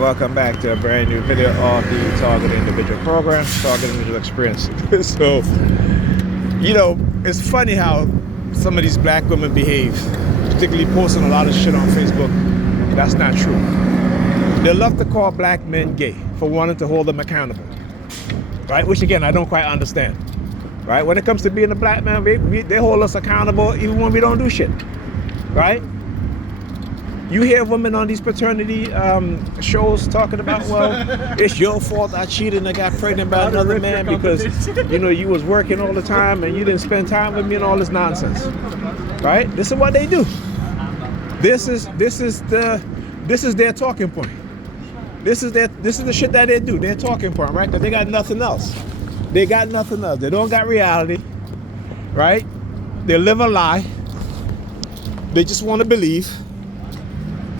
Welcome back to a brand new video of the Target Individual program, Target Individual Experience. So, it's funny how some of these black women behave, particularly posting a lot of shit on Facebook. That's not true. They love to call black men gay for wanting to hold them accountable, right? Which again, I don't quite understand, right? When it comes to being a black man, they hold us accountable even when we don't do shit, right? You hear women on these paternity shows talking about, well, it's your fault I cheated and I got pregnant by another man because, you was working all the time and you didn't spend time with me and all this nonsense, right? This is what they do. This is their talking point. This is the shit that they do. Their talking point, right? Because they got nothing else. They got nothing else. They don't got reality, right? They live a lie. They just want to believe.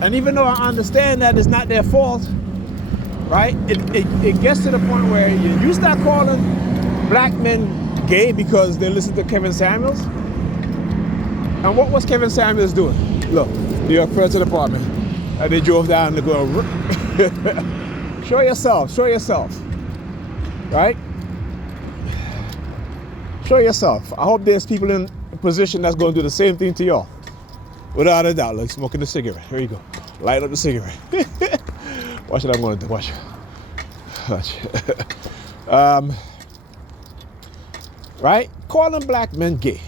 And even though I understand that it's not their fault, right? It gets to the point where you start calling black men gay because they listen to Kevin Samuels. And what was Kevin Samuels doing? Look, New York President Department. And they drove down to go, show yourself, right? Show yourself. I hope there's people in a position that's going to do the same thing to y'all. Without a doubt, like smoking a cigarette. Here you go. Light up the cigarette. Watch what I'm going to do. Watch. Right? Calling black men gay.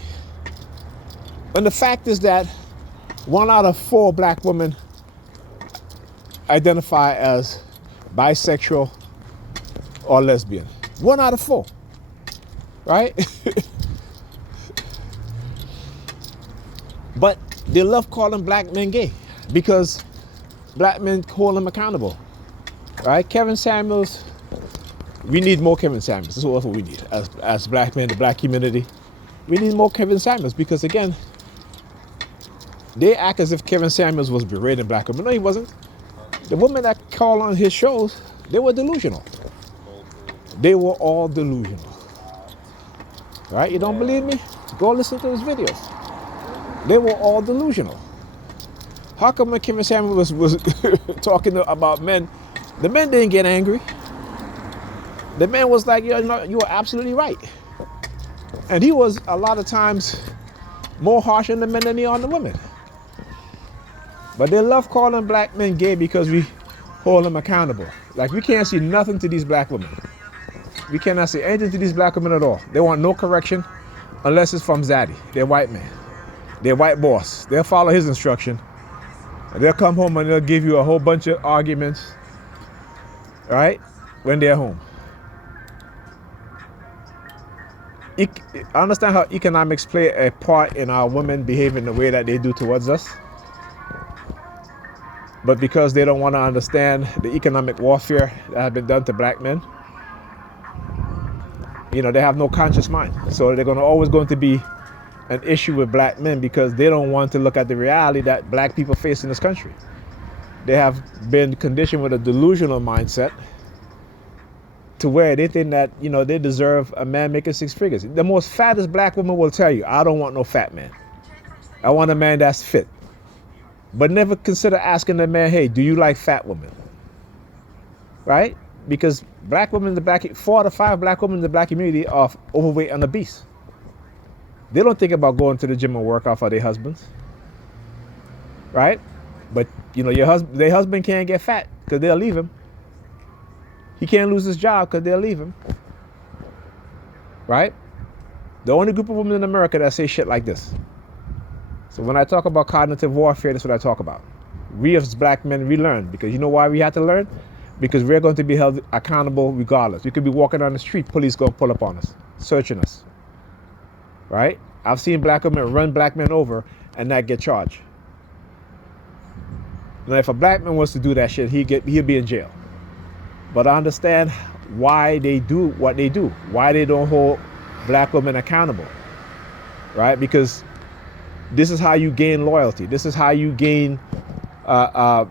And the fact is that 1 out of 4 black women identify as bisexual or lesbian. 1 out of 4. Right? But they love calling black men gay because black men hold them accountable, right? Kevin Samuels, we need more Kevin Samuels. That's what we need as black men, the black community. We need more Kevin Samuels because, again, they act as if Kevin Samuels was berating black women. No, he wasn't. The women that call on his shows, they were delusional. They were all delusional, right? You don't believe me? Go listen to his videos. They were all delusional. How come when Kevin Samuels was talking about men, the men didn't get angry? The man was like, you are absolutely right. And he was a lot of times more harsh on the men than he on the women. But they love calling black men gay because we hold them accountable. Like, we can't see nothing to these black women. We cannot see anything to these black women at all. They want no correction unless it's from Zaddy, their white man. Their white boss. They'll follow his instruction. And they'll come home and they'll give you a whole bunch of arguments, right, when they're home. I understand how economics play a part in our women behaving the way that they do towards us. But because they don't want to understand the economic warfare that has been done to black men, they have no conscious mind. So they're always going to be an issue with black men because they don't want to look at the reality that black people face in this country. They have been conditioned with a delusional mindset to where they think that, they deserve a man making 6 figures. The most fattest black woman will tell you, I don't want no fat man. I want a man that's fit. But never consider asking the man, hey, do you like fat women? Right? Because 4 out of 5 black women in the black community are overweight and obese. They don't think about going to the gym and work out for their husbands, right? But their husband can't get fat because they'll leave him. He can't lose his job because they'll leave him, right? The only group of women in America that say shit like this. So when I talk about cognitive warfare, that's what I talk about. We as black men, we learn because you know why we have to learn? Because we're going to be held accountable regardless. We could be walking down the street, police going to pull up on us, searching us. Right? I've seen black women run black men over and not get charged. Now, if a black man wants to do that shit, he'll be in jail. But I understand why they do what they do, why they don't hold black women accountable, right? Because this is how you gain loyalty. This is how you gain, black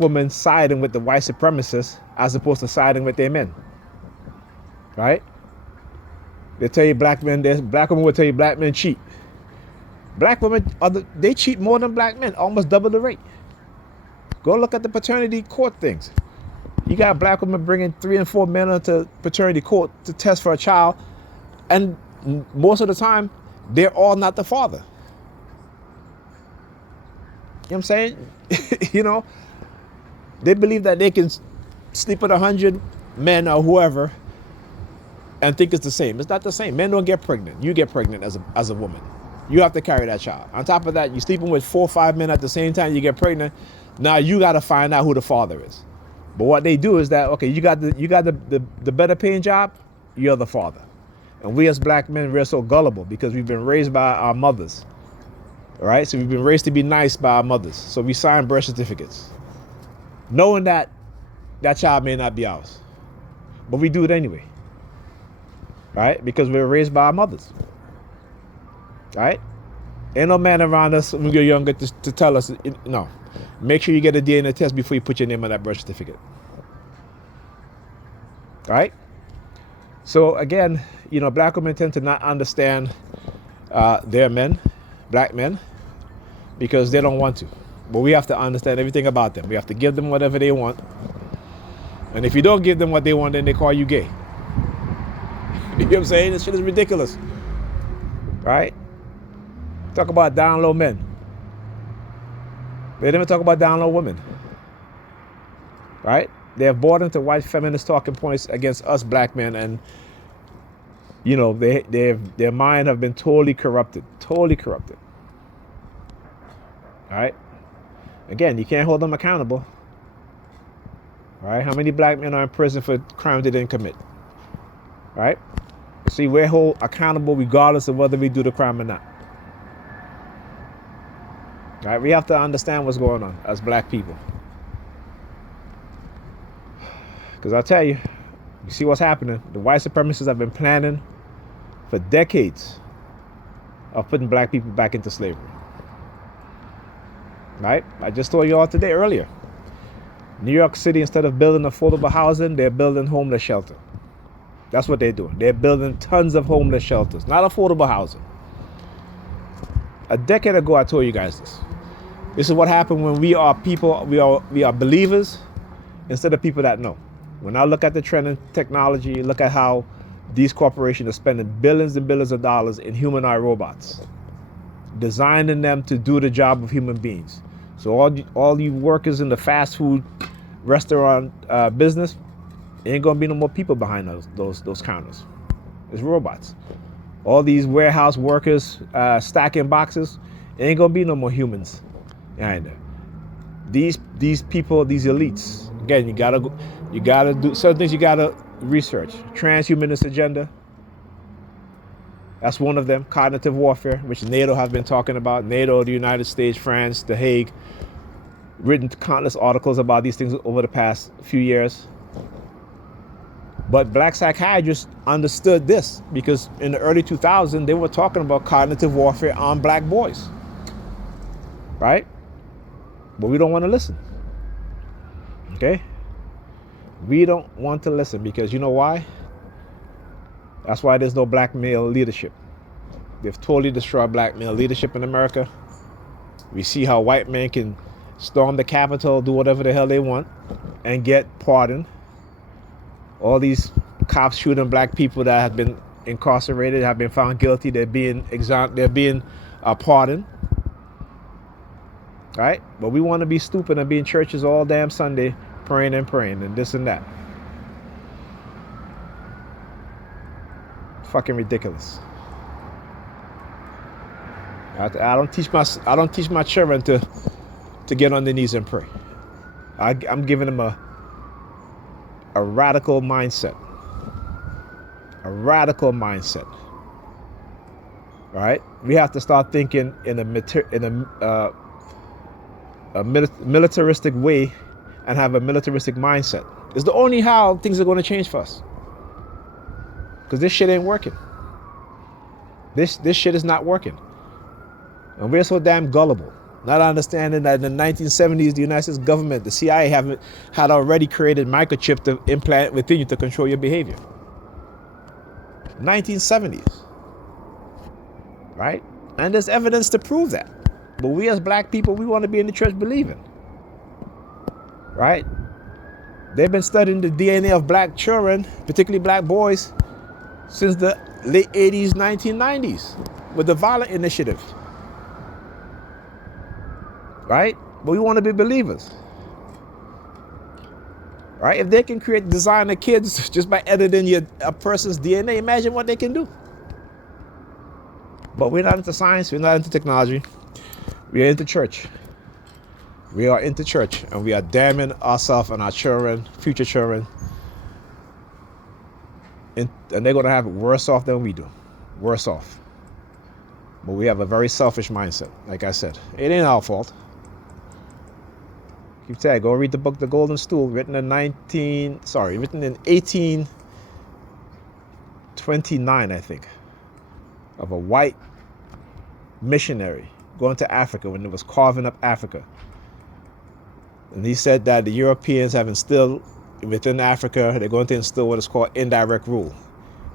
women siding with the white supremacists as opposed to siding with their men, right? They tell you black women will tell you black men cheat. Black women, they cheat more than black men, almost double the rate. Go look at the paternity court things. You got black women bringing 3 and 4 men into paternity court to test for a child, and most of the time, they're all not the father. You know what I'm saying? You know, they believe that they can sleep with 100 men or whoever and think it's the same. It's not the same. Men don't get pregnant. You get pregnant as a woman. You have to carry that child. On top of that, you're sleeping with 4 or 5 men at the same time, you get pregnant. Now you got to find out who the father is. But what they do is that, okay, you got the better paying job, you're the father. And we as black men, we're so gullible because we've been raised by our mothers. All right? So we've been raised to be nice by our mothers. So we sign birth certificates, knowing that that child may not be ours. But we do it anyway. Right? Because we're raised by our mothers. Right? Ain't no man around us when you're younger to tell us, no. Make sure you get a DNA test before you put your name on that birth certificate. Right? So again, you know, black women tend to not understand their men, black men, because they don't want to. But we have to understand everything about them. We have to give them whatever they want. And if you don't give them what they want, then they call you gay. You know what I'm saying? This shit is ridiculous. Right? Talk about down low men. They never talk about down low women. Right? They have bought into white feminist talking points against us black men, and you know, their mind have been totally corrupted. Totally corrupted. Right? Again, you can't hold them accountable. Right? How many black men are in prison for crimes they didn't commit? Right? See, we're held accountable regardless of whether we do the crime or not. Right? We have to understand what's going on as black people. Because I tell you, you see what's happening. The white supremacists have been planning for decades of putting black people back into slavery. Right? I just told you all today earlier. New York City, instead of building affordable housing, they're building homeless shelter. That's what they're doing. They're building tons of homeless shelters, not affordable housing. A decade ago, I told you guys this. This is what happened when we are people, we are believers instead of people that know. When I look at the trend in technology, look at how these corporations are spending billions and billions of dollars in humanoid robots, designing them to do the job of human beings. So all you workers in the fast food restaurant business, ain't gonna be no more people behind those counters. It's robots. All these warehouse workers stacking boxes, ain't gonna be no more humans behind there. These people, these elites. Again, you gotta do certain things. You gotta research. Transhumanist agenda. That's one of them. Cognitive warfare, which NATO have been talking about. NATO, the United States, France, The Hague, written countless articles about these things over the past few years. But black psychiatrists understood this because in the early 2000s, they were talking about cognitive warfare on black boys. Right? But we don't want to listen. Okay? We don't want to listen because you know why? That's why there's no black male leadership. They've totally destroyed black male leadership in America. We see how white men can storm the Capitol, do whatever the hell they want, and get pardoned. All these cops shooting black people that have been incarcerated, have been found guilty, they're being pardoned. Right? But we want to be stupid and be in churches all damn Sunday praying and this and that. Fucking ridiculous. I don't teach my children to get on their knees and pray. I'm giving them a radical mindset. A radical mindset. All right? We have to start thinking in a militaristic way and have a militaristic mindset. It's the only how things are going to change for us. Because this shit ain't working. This shit is not working. And we're so damn gullible. Not understanding that in the 1970s, the United States government, the CIA, had already created microchip to implant within you to control your behavior. 1970s. Right? And there's evidence to prove that. But we as black people, we want to be in the church believing. right? They've been studying the DNA of black children, particularly black boys, since the late 80s, 1990s with the Violet Initiative, right? But we want to be believers, right? If they can create designer kids just by editing a person's DNA, imagine what they can do. But we're not into science, we're not into technology, we are into church. We are into church, and we are damning ourselves and our children, future children, and they're going to have it worse off than we do. Worse off. But we have a very selfish mindset, like I said. It ain't our fault. Keep telling you, go read the book The Golden Stool, written in 1829, I think, of a white missionary going to Africa when it was carving up Africa. And he said that the Europeans have instilled within Africa, they're going to instill what is called indirect rule,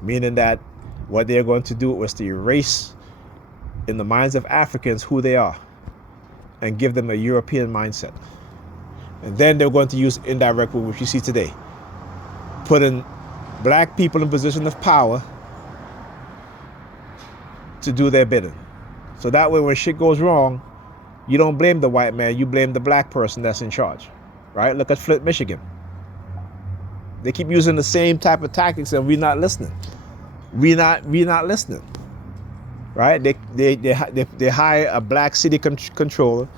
meaning that what they're going to do was to erase in the minds of Africans who they are and give them a European mindset. And then they're going to use indirect rule, which you see today, putting black people in position of power to do their bidding. So that way when shit goes wrong, you don't blame the white man, you blame the black person that's in charge, right? Look at Flint, Michigan. They keep using the same type of tactics and we're not listening. We're not listening, right? They hire a black city controller,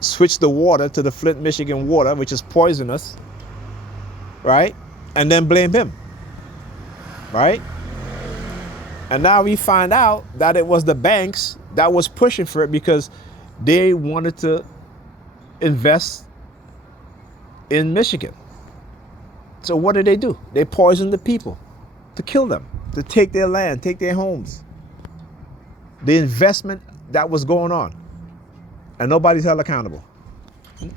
switch the water to the Flint, Michigan water, which is poisonous, right? And then blame him, right? And now we find out that it was the banks that was pushing for it because they wanted to invest in Michigan. So what did? They poisoned the people to kill them, to take their land, take their homes. The investment that was going on. And nobody's held accountable.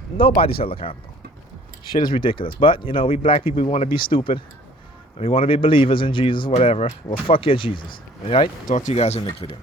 Nobody's held accountable. Shit is ridiculous. But, you know, we black people, we want to be stupid. And we want to be believers in Jesus, whatever. Well, fuck your Jesus. All right? Talk to you guys in the next video.